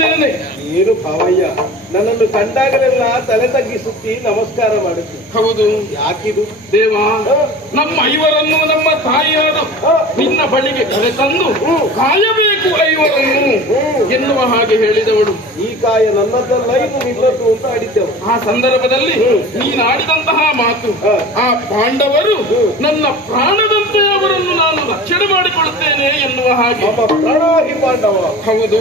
ಏನು ಭಾವಯ್ಯ ನನ್ನನ್ನು ಕಂಡಾಗಲೆಲ್ಲ ತಲೆ ತಗ್ಗಿಸುತ್ತಿ ನಮಸ್ಕಾರ ಮಾಡುತ್ತೆ. ಹೌದು. ಯಾಕಿದು? ದೇವ ನಮ್ಮ ಐವರನ್ನು ನಮ್ಮ ತಾಯಿಯಾದ? ನಿನ್ನ ಬಳಿಗೆ ಕರೆತಂದು ಕಾಯಬೇಕು ಐವರನ್ನು ಎನ್ನುವ ಹಾಗೆ ಹೇಳಿದವಳು. ಈ ಕಾಯ ನನ್ನದಲ್ಲ ಇದು ನಿಲ್ಲದ್ದು ಅಂತ ಆಡಿದ್ದೆವು ಆ ಸಂದರ್ಭದಲ್ಲಿ ನೀನಾಡಿದಂತಹ ಮಾತು. ಆ ಪಾಂಡವರು ನನ್ನ ಪ್ರಾಣದಂತೆ ಅವರನ್ನು ನಾನು ರಕ್ಷಣೆ ಮಾಡಿಕೊಳ್ಳುತ್ತೇನೆ ಎನ್ನುವ ಹಾಗೆ. ಪ್ರಣಾಹಿ ಪಾಂಡವ. ಹೌದು.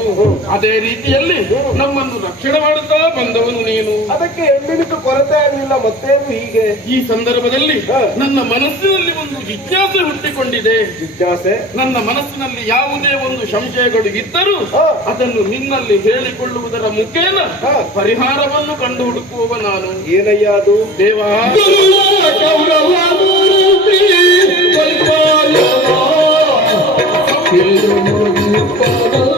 ಅದೇ ರೀತಿಯಲ್ಲಿ ನಮ್ಮನ್ನು ರಕ್ಷಣೆ ಮಾಡುತ್ತಾ ಬಂದವನು ನೀನು. ಅದಕ್ಕೆ ಎಂದಿನಿತು ಕೊರತೆ ಆಗಲಿಲ್ಲ ಮತ್ತೇನು ಹೀಗೆ? ಈ ಸಂದರ್ಭದಲ್ಲಿ. ನನ್ನ ಮನಸ್ಸಿನಲ್ಲಿ ಒಂದು ಜಿಜ್ಞಾಸೆ ಹುಟ್ಟಿಕೊಂಡಿದೆ. ಜಿಜ್ಞಾಸೆ? ನನ್ನ ಮನಸ್ಸಿನಲ್ಲಿ ಯಾವುದೇ ಒಂದು ಸಂಶಯಗಳು ಇದ್ದರೂ. ಅದನ್ನು ನಿನ್ನಲ್ಲಿ ಹೇಳಿಕೊಳ್ಳುವುದರ ಮುಖೇನ. ಪರಿಹಾರವನ್ನು ಕಂಡು ಹುಡುಕುವ ನಾನು. ಏನಯ್ಯ ಅದು? ದೇವಾ. Oh,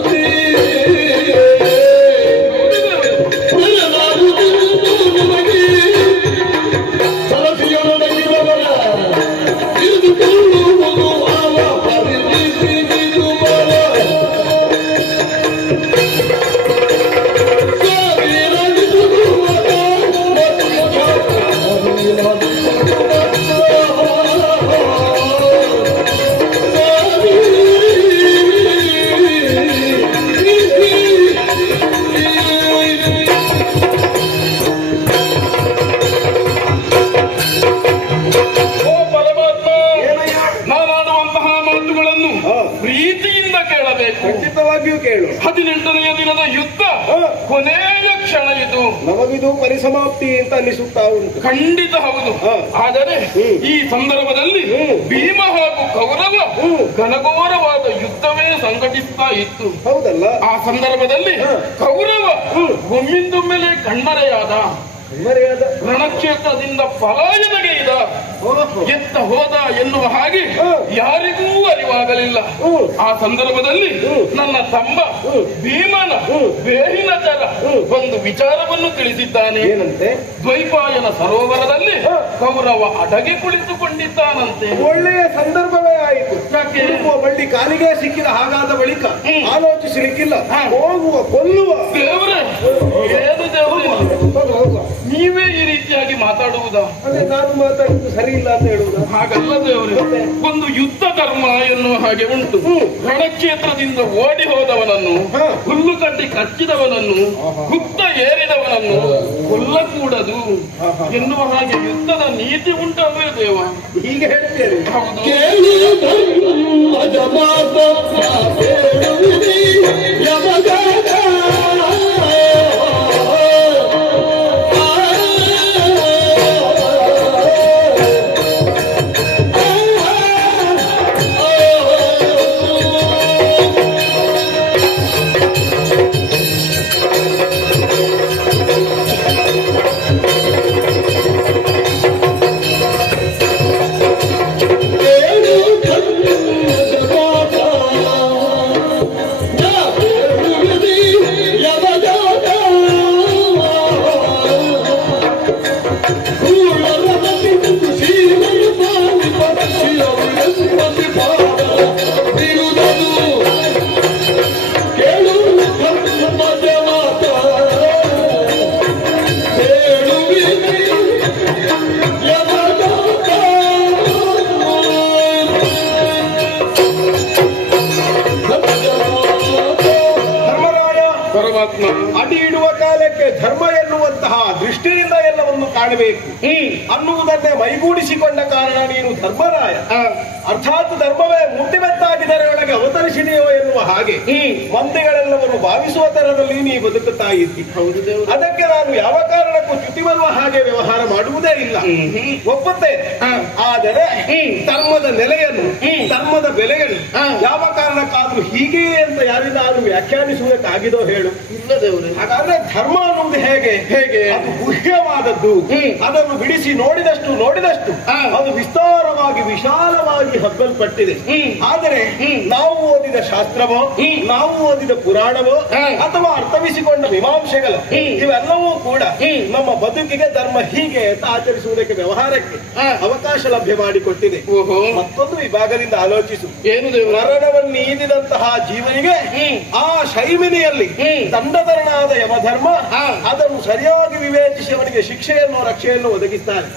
ಕೇಳು. ಹದಿನೆಂಟನೆಯ ದಿನದ ಯುದ್ಧ. ಕೊನೆಯ ಕ್ಷಣ ಇದು. ನಮಗಿದು ಪರಿಸಮಾಪ್ತಿ ಅಂತ ಅನಿಸುತ್ತಾ ಉಂಟು. ಖಂಡಿತ ಹೌದು. ಆದರೆ ಈ ಸಂದರ್ಭದಲ್ಲಿ ಭೀಮ ಹಾಗೂ ಕೌರವ. ಘನಘೋರವಾದ ಯುದ್ಧವೇ ಸಂಘಟಿಸ್ತಾ ಇತ್ತು. ಹೌದಲ್ಲ? ಆ ಸಂದರ್ಭದಲ್ಲಿ ಕೌರವ. ಒಮ್ಮಿಂದೊಮ್ಮೆಲೆ ಕಣ್ಮರೆಯಾದ. ಮರ್ಯಾದ ರಣಕ್ಷೇತ್ರದಿಂದ ಪಲಾಯನಗೈದ ಓಹೋ. ಎತ್ತ ಹೋದ ಎನ್ನುವ ಹಾಗೆ ಯಾರಿಗೂ ಅರಿವಾಗಲಿಲ್ಲ. ಆ ಸಂದರ್ಭದಲ್ಲಿ. ನನ್ನ ತಮ್ಮ. ಭೀಮನ. ಬೇಹಿನ ಜಲ. ಒಂದು ವಿಚಾರವನ್ನು ತಿಳಿಸಿದ್ದಾನೆ ಏನಂತೆ ದ್ವೈಪಾಯನ ಸರೋವರದಲ್ಲಿ ಕೌರವ ಅಡಗಿ ಕುಳಿತುಕೊಂಡಿದ್ದಾನಂತೆ ಒಳ್ಳೆಯ ಸಂದರ್ಭವೇ ಆಯಿತು? ಹುಡುಕುವ ಬಳ್ಳಿ ಕಾಲಿಗೆ ಸಿಕ್ಕಿದ ಹಾಗಾದ ಬಳಿಕ. ಆಲೋಚಿಸಲಿಕ್ಕಿಲ್ಲ. ಹೋಗುವ ಕೊಲ್ಲುವ. ನೀವೇ ಈ ರೀತಿಯಾಗಿ ಮಾತಾಡುವುದ? ಅಂದ್ರೆ ನಾನು ಮಾತಾಡಿದ್ದು ಸರಿ ಇಲ್ಲ ಅಂತ ಹೇಳುವುದು? ಹಾಗಲ್ಲ ದೇವರೇ. ಒಂದು ಯುದ್ಧ ಧರ್ಮ ಎನ್ನುವ ಹಾಗೆ ಉಂಟು. ರಣಕ್ಷೇತ್ರದಿಂದ ಓಡಿ ಹೋದವನನ್ನು ಹುಲ್ಲು ಕಟ್ಟಿ ಕಚ್ಚಿದವನನ್ನು ಹುತ್ತ ಏರಿದವನನ್ನು ಕೊಲ್ಲಕೂಡದು ಎನ್ನುವ ಹಾಗೆ ಯುದ್ಧದ ನೀತಿ ಉಂಟಲ್ವೇ ದೇವ. ಹೀಗೆ ಹೇಳ್ತೇನೆ ಹೌದು. ಪರಮಾತ್ಮ ಅಡಿ ಇಡುವ ಕಾಲಕ್ಕೆ ಧರ್ಮ ಎನ್ನುವಂತಹ ದೃಷ್ಟಿಯಿಂದ ಎಲ್ಲವನ್ನು ಕಾಣಬೇಕು. ಅನ್ನುವುದನ್ನೇ ಮೈಗೂಡಿಸಿಕೊಂಡ ಕಾರಣ ನೀನು ಧರ್ಮರಾಯ. ಅರ್ಥಾತ್ ಧರ್ಮವೇ ಮುಟ್ಟಿಮೆತ್ತಾಗಿದರೆ ಒಳಗೆ ಅವತರಿಸಿದೆಯೋ ಎನ್ನುವ ಹಾಗೆ ಹ್ಮ್. ಮಂದಿಗಳೆಲ್ಲವರು ಭಾವಿಸುವ ತರದಲ್ಲಿ ನೀ ಬದುಕುತ್ತಾ ಇದ್ದಿ. ಅದಕ್ಕೆ ನಾನು ಯಾವ ಕಾರಣಕ್ಕೂ ಬರುವ ಹಾಗೆ ವ್ಯವಹಾರ ಮಾಡುವುದೇ ಇಲ್ಲ. ಹಾ. ಆದರೆ. ಧರ್ಮದ ನೆಲೆಯನ್ನು. ಧರ್ಮದ ಬೆಲೆಯನ್ನು ಯಾವ ಕಾರಣಕ್ಕಾದ್ರೂ ಹೀಗೆ ಅಂತ ಯಾರಿಂದಾದ್ರೂ ವ್ಯಾಖ್ಯಾನಿಸುವುದಕ್ಕಾಗಿದೋ ಹೇಳು. ಹಾಗಾದ್ರೆ ಧರ್ಮ ಅನ್ನುವುದು ಹೇಗೆ? ಹೇಗೆ? ಅದು ಗುಹ್ಯವಾದದ್ದು. ಅದನ್ನು ಬಿಡಿಸಿ ನೋಡಿದಷ್ಟು ನೋಡಿದಷ್ಟು ಅದು ವಿಸ್ತಾರವಾಗಿ ವಿಶಾಲವಾಗಿ ಹಬ್ಬಲ್ಪಟ್ಟಿದೆ ಆದರೆ ನಾವು ಓದಿದ ಶಾಸ್ತ್ರವೋ. ನಾವು ಓದಿದ ಪುರಾಣವೋ ಅಥವಾ ಅರ್ಥವಿಸಿಕೊಂಡ ಮೀಮಾಂಸೆಗಳು ಇವೆಲ್ಲವೂ ಕೂಡ ನಮ್ಮ ಬದುಕಿಗೆ ಧರ್ಮ ಹೀಗೆ ಅಂತ ಆಚರಿಸುವುದಕ್ಕೆ ವ್ಯವಹಾರಕ್ಕೆ ಅವಕಾಶ ಲಭ್ಯ ಮಾಡಿಕೊಟ್ಟಿದೆ. ಮತ್ತೊಂದು ವಿಭಾಗದಿಂದ ಆಲೋಚಿಸು. ಏನು ಮರಣವನ್ನು ಈದಿದಂತಹ ಜೀವನಿಗೆ ಆ ಶೈಮಿನಿಯಲ್ಲಿ. ದಂಡಧರನಾದ ಯಮಧರ್ಮ ಅದನ್ನು ಸರಿಯಾಗಿ ವಿವೇಚಿಸಿ ಅವನಿಗೆ ಶಿಕ್ಷೆಯನ್ನು ರಕ್ಷೆಯನ್ನು ಒದಗಿಸ್ತಾನೆ.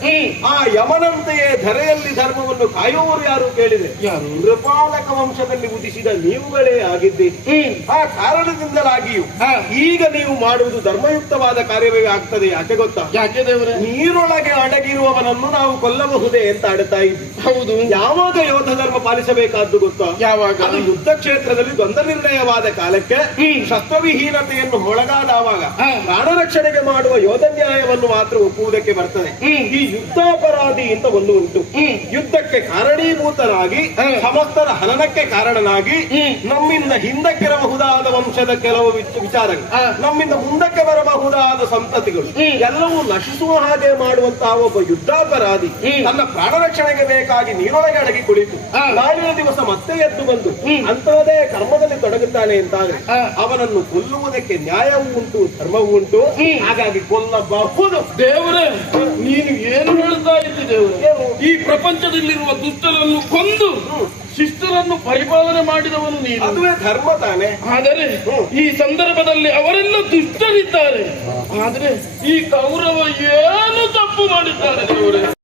ಆ ಯಮನಂತೆಯೇ ಧರೆಯಲ್ಲಿ ಧರ್ಮವನ್ನು ಕಾಯುವವರು ಯಾರು ಕೇಳಿದೆ? ನೃಪಾಲಕ ವಂಶದಲ್ಲಿ ಉದಿಸಿದ ನೀವುಗಳೇ ಆಗಿದ್ದೀರಿ. ಆ ಕಾರಣದಿಂದಲಾಗಿಯೂ ಈಗ ನೀವು ಮಾಡುವುದು ಧರ್ಮಯುಕ್ತವಾದ ಕಾರ್ಯವೇ ಆಗ್ತದೆ. ಯಾಕೆ ಗೊತ್ತಾ? ಯಾಕೆ ದೇವರೇ? ನೀರೊಳಗೆ ಅಡಗಿರುವವನನ್ನು ನಾವು ಕೊಲ್ಲಬಹುದೇ ಅಂತ ಆಡ್ತಾ ಇದ್ವಿ ಹೌದು. ಯಾವಾಗ ಯೋಧ ಧರ್ಮ ಪಾಲಿಸಬೇಕಾದ್ದು ಗೊತ್ತಾ? ಯಾವಾಗ? ಅದು ಯುದ್ಧ ಕ್ಷೇತ್ರದಲ್ಲಿ ದ್ವಂದ್ವ ನಿರ್ಣಯವಾದ ಕಾಲಕ್ಕೆ. ಶಸ್ತ್ರವಿಹೀನತೆಯನ್ನು ಒಳಗಾದವಾಗ. ಪ್ರಾಣ ರಕ್ಷಣೆಗೆ ಮಾಡುವ ಯೋಧ ನ್ಯಾಯವನ್ನು ಮಾತ್ರ ಒಪ್ಪುವುದಕ್ಕೆ ಬರ್ತದೆ. ಈ ಯುದ್ಧಾಪರಾಧಿ ಅಂತ ಒಂದು ಉಂಟು. ಯುದ್ಧಕ್ಕೆ ಕಾರಣೀಭೂತನಾಗಿ. ಸಮಸ್ತರ ಹನನಕ್ಕೆ ಕಾರಣನಾಗಿ ನಮ್ಮಿಂದ ಹಿಂದಕ್ಕಿರಬಹುದಾದ ವಂಶದ ಕೆಲವು ವಿಚ- ವಿಚಾರಗಳು ನಮ್ಮಿಂದ ಮುಂದಕ್ಕೆ ಬರಬಹುದಾದ ಸಂತತಿಗಳು ಹ್ಮ್. ಎಲ್ಲವೂ ನಶಿಸುವ ಹಾಗೆ ಮಾಡುವಂತಹ ಒಬ್ಬ ಯುದ್ಧಾಪರಾಧಿ. ತನ್ನ ಪ್ರಾಣ ರಕ್ಷಣೆಗೆ ಬೇಕಾಗಿ ನೀರೊಳಗೆ ಅಡಗಿ ಕುಳಿತು. ನಾಳಿನ ದಿವಸ ಮತ್ತೆ ಎದ್ದು ಬಂದು. ಅಂತಹದೇ ಕರ್ಮದಲ್ಲಿ ತೊಡಗುತ್ತಾನೆ ಅಂತಾದ್ರೆ. ಅವನನ್ನು ಕೊಲ್ಲುವುದಕ್ಕೆ ನ್ಯಾಯವೂ ಉಂಟು ಧರ್ಮವೂ ಉಂಟು. ಹಾಗಾಗಿ ಕೊಲ್ಲಬಹುದು ದೇವರೇ ನೀನು ಏನು ಹೇಳ್ತಾ ಇದ್ದಿ ದೇವರೇ ಏನು? ಈ ಪ್ರಪಂಚದಲ್ಲಿರುವ ದುಷ್ಟರನ್ನು ಕೊಂದು ಶಿಷ್ಟರನ್ನು ಪರಿಪಾಲನೆ ಮಾಡಿದವನು ನೀನು. ಅದುವೇ ಧರ್ಮ ತಾನೆ. ಆದರೆ ಈ ಸಂದರ್ಭದಲ್ಲಿ ಅವರೆಲ್ಲ ದುಷ್ಟರಿದ್ದಾರೆ. ಆದರೆ ಈ ಕೌರವ ಏನು ತಪ್ಪು ಮಾಡಿದ್ದಾರೆ